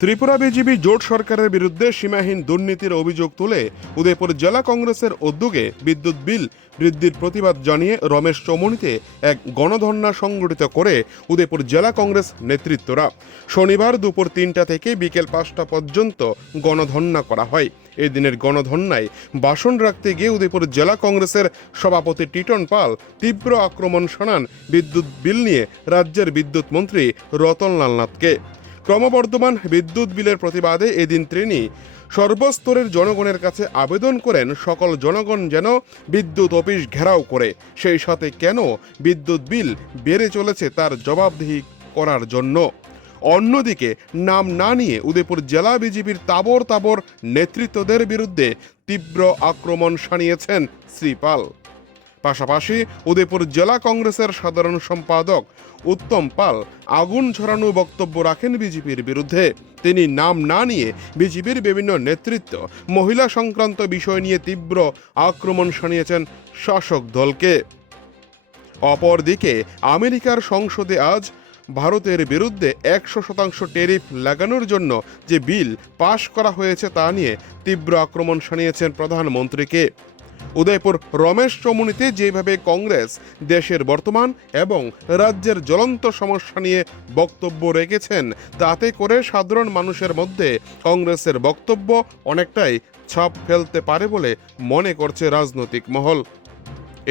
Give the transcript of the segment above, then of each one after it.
Tripura BJP জোট সরকারের বিরুদ্ধে সীমাহীন দুর্নীতির অভিযোগ তুলে উদয়পুর জেলা কংগ্রেসের উদ্যোগে বিদ্যুৎ বিল বৃদ্ধির প্রতিবাদ জানিয়ে রমেশ চৌমুহনীতে এক গণধর্ণা সংগঠিত করে উদয়পুর জেলা কংগ্রেস নেতৃত্বরা শনিবার দুপুর ৩টা থেকে বিকেল ৫টা পর্যন্ত গণধর্ণা করা হয়। এই দিনের গণধর্ণায় ভাষণ রাখতে গিয়ে উদয়পুর জেলা কংগ্রেসের সভাপতি টিটন পাল তীব্র আক্রমণ শানান বিদ্যুৎ বিল নিয়ে রাজ্যের বিদ্যুৎ মন্ত্রী রতনলাল নাথকে। ক্রমবর্ধমান বিদ্যুৎ বিলের প্রতিবাদে এদিন তিনি সর্বস্তরের জনগণের কাছে আবেদন করেন সকল জনগণ যেন বিদ্যুৎ অফিস ঘেরাও করে সেই সাথে কেন বিদ্যুৎ বিল বেড়ে চলেছে তার জবাবদিহি করার জন্য। অন্যদিকে নাম না নিয়ে উদয়পুর জেলা বিজেপির তাবর তাবর নেতৃত্বদের বিরুদ্ধে তীব্র আক্রমণ শানিয়েছেন শ্রী পাল। পাশাপাশি উদয়পুর জেলা কংগ্রেসের সাধারণ সম্পাদক উত্তম পাল আগুন ঝরানো বক্তব্য রাখেন বিজেপির বিরুদ্ধে। তিনি নাম না নিয়ে বিজেপির বিভিন্ন নেতৃত্ব মহিলা সংক্রান্ত বিষয় নিয়ে তীব্র আক্রমণ শানিয়েছেন শাসক দলকে। অপরদিকে আমেরিকার সংসদে আজ ভারতের বিরুদ্ধে ১০০% ট্যারিফ লাগানোর জন্য যে বিল পাশ করা হয়েছে তা নিয়ে তীব্র আক্রমণ শানিয়েছেন প্রধানমন্ত্রীকে। উদয়পুর রমেশ চৌমুহনীতে যেভাবে কংগ্রেস দেশের বর্তমান এবং রাজ্যের জ্বলন্ত সমস্যা নিয়ে বক্তব্য রেখেছেন তাতে করে সাধারণ মানুষের মধ্যে কংগ্রেসের বক্তব্য অনেকটাই ছাপ ফেলতে পারে বলে মনে করছে রাজনৈতিক মহল।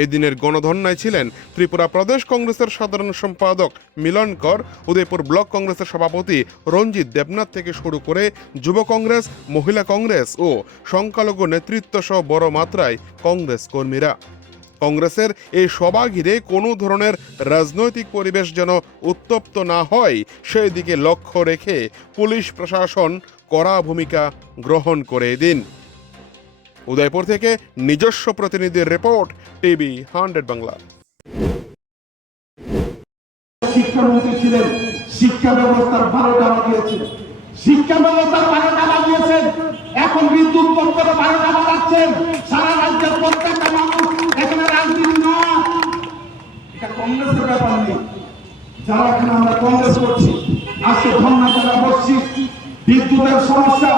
এদিনের গণধর্ণায় ছিলেন ত্রিপুরা প্রদেশ কংগ্রেসের সাধারণ সম্পাদক মিলন কর, উদয়পুর ব্লক কংগ্রেসের সভাপতি রঞ্জিত দেবনাথ থেকে শুরু করে যুব কংগ্রেস, মহিলা কংগ্রেস ও সংখ্যালঘু নেতৃত্ব সহ বড় মাত্রায় কংগ্রেস কর্মীরা। কংগ্রেসের এই সভা ঘিরে কোনো ধরনের রাজনৈতিক পরিবেশ যেন উত্তপ্ত না হয় সেই দিকে লক্ষ্য রেখে পুলিশ প্রশাসন কড়া ভূমিকা গ্রহণ করে দিন। উদয়পুর থেকে নিজস্ব প্রতিনিধির রিপোর্ট, টিভি 100 বাংলা। শিক্ষামন্ত্রী ছিলেন, শিক্ষা ব্যবস্থার 12টা বাজিয়েছেন, শিক্ষা ব্যবস্থার 12টা বাজিয়েছেন, এখন বিদ্যুৎ দপ্তরে 12টা বাজাচ্ছেন। সারা রাজ্যের প্রত্যেকটা মানুষ এখানে রাজনীতি নয়, এটা কংগ্রেসের ব্যাপার নেই। যারা এখানে আমরা কংগ্রেস করছি, আজকে ধর্ণা যারা বসছি, বিদ্যুতের সমস্যা,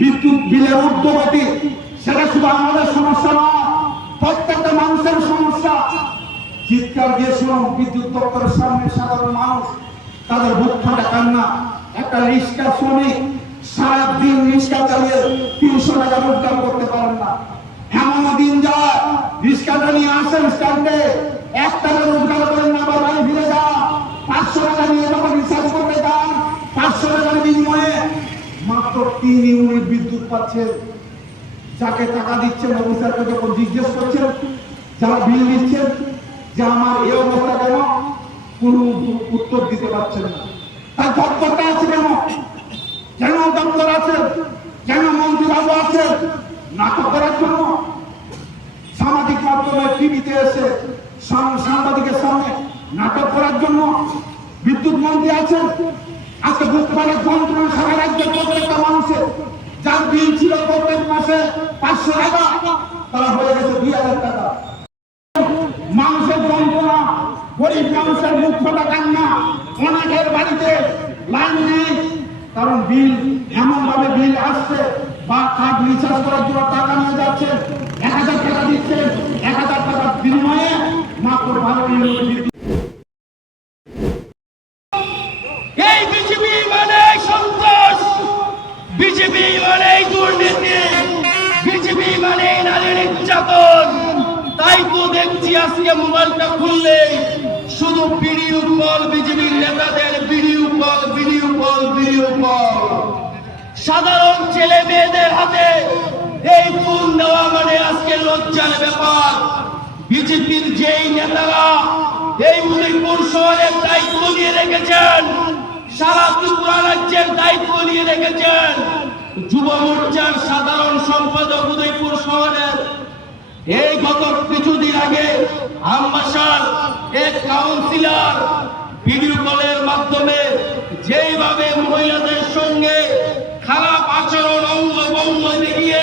বিদ্যুৎ বিলের ঊর্ধ্বগতি, সেটা শুধু আমাদের সমস্যা নয়, প্রত্যেকটা মানুষের সমস্যা। চিৎকার দিয়েছিলাম বিদ্যুৎ দপ্তরের সামনে, সাধারণ মানুষ তাদের বুক ফাটা কান্না। একটা রিক্সা শ্রমিক সারাদিন রিক্সা চালিয়ে 300 টাকা রোজগার করতে পারেন না। এমন দিন যায় রিক্সাটা নিয়ে আসেন স্ট্যান্ডে, 1 টাকা রোজগার করেন না, আবার বাড়ি ফিরে যান। 500 টাকা নিয়ে যখন রিচার্জ করতে যান, 500 টাকার বিনিময়ে মাত্র 3 ইউনিট বিদ্যুৎ পাচ্ছেন। যাকে টাকা দিচ্ছেন অফিসারকে যখন জিজ্ঞেস করছেন, যারা বিল দিচ্ছেন যে আমার এই অবস্থা কেন, কোন উত্তর দিতে পারছেন না। তার দপ্তরটা আছে কেন, কেন দপ্তর আছে, কেন মন্ত্রীবাবু আছে? নাটক করার জন্য, সামাজিক মাধ্যমে টিভিতে এসে সাংবাদিকের সামনে নাটক করার জন্য বিদ্যুৎ মন্ত্রী আছেন। আজকে বুক ফাটা যন্ত্রণা সারা রাজ্যের প্রত্যেকটা মানুষের, যার বিল ছিল প্রত্যেক মাসে 500 টাকা, তারা হয়ে গেছে 2000 টাকা। মানুষের যন্ত্রণা, গরিব মানুষের মুখ ফাটা কান্না, অনেকের বাড়িতে লাইন নেই, কারণ বিল এমন ভাবে বিল আসছে, বা কার্ড রিচার্জ করার জন্য টাকা নিয়ে যাচ্ছে, 1000 টাকা দিচ্ছে, 1000 টাকার বিনিময়ে মাত্র 12 ইউনিট। এই বিজেপি মানে সন্ত্রাস, বিজেপি মানে দুর্নীতি, বিজেপি মানে নারী নির্যাতন। তাই তো দেখছি আজকে মোবাইলটা খুললে শুধু ভিডিও কল, বিজেপির নেতাদের video call, video call, video call. সাধারণ ছেলে মেয়েদের হাতে এই ফোন দেওয়া মানে আজকে লজ্জার ব্যাপার। বিজেপির যেই নেতারা এই উদয়পুর শহরের দায়িত্ব নিয়ে রেখেছেন, সারা ত্রিপুরা রাজ্যের দায়িত্ব নিয়ে রেখেছেন, যুব মোর্চার সাধারণ সম্পাদক উদয়পুর শহরের, এই গত কিছুদিন আগে আমবাসার এক কাউন্সিলর ভিডিও কলের মাধ্যমে যেইভাবে মহিলাদের সঙ্গে খারাপ আচরণ অঙ্গভঙ্গ দেখিয়ে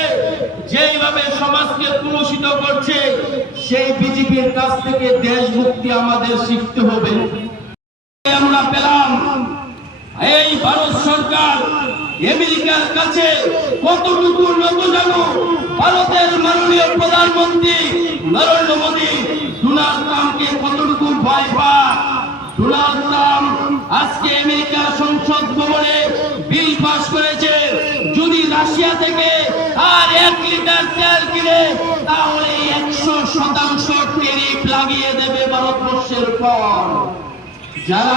যেইভাবে সমাজকে কলুষিত করছে, সেই বিজেপির কাছ থেকে দেশ মুক্তি আমাদের শিখতে হবে। আমরা পেলাম এই ভারত সরকার আমেরিকার কাছে কতটুকু নত জানো ভারতের মাননীয় প্রধানমন্ত্রী নরেন্দ্র মোদী ডোনাল্ড ট্রাম্পকে কতটুকু ভয় পায়। ডোনাল্ড ট্রাম্প আজকে আমেরিকার সংসদ ভবনে বিল পাস করেছে, যদি রাশিয়া থেকে আর 1 লিটার তেল কিনে তাহলে 100% ট্যারিফ লাগিয়ে দেবে ভারতবর্ষের উপর। যারা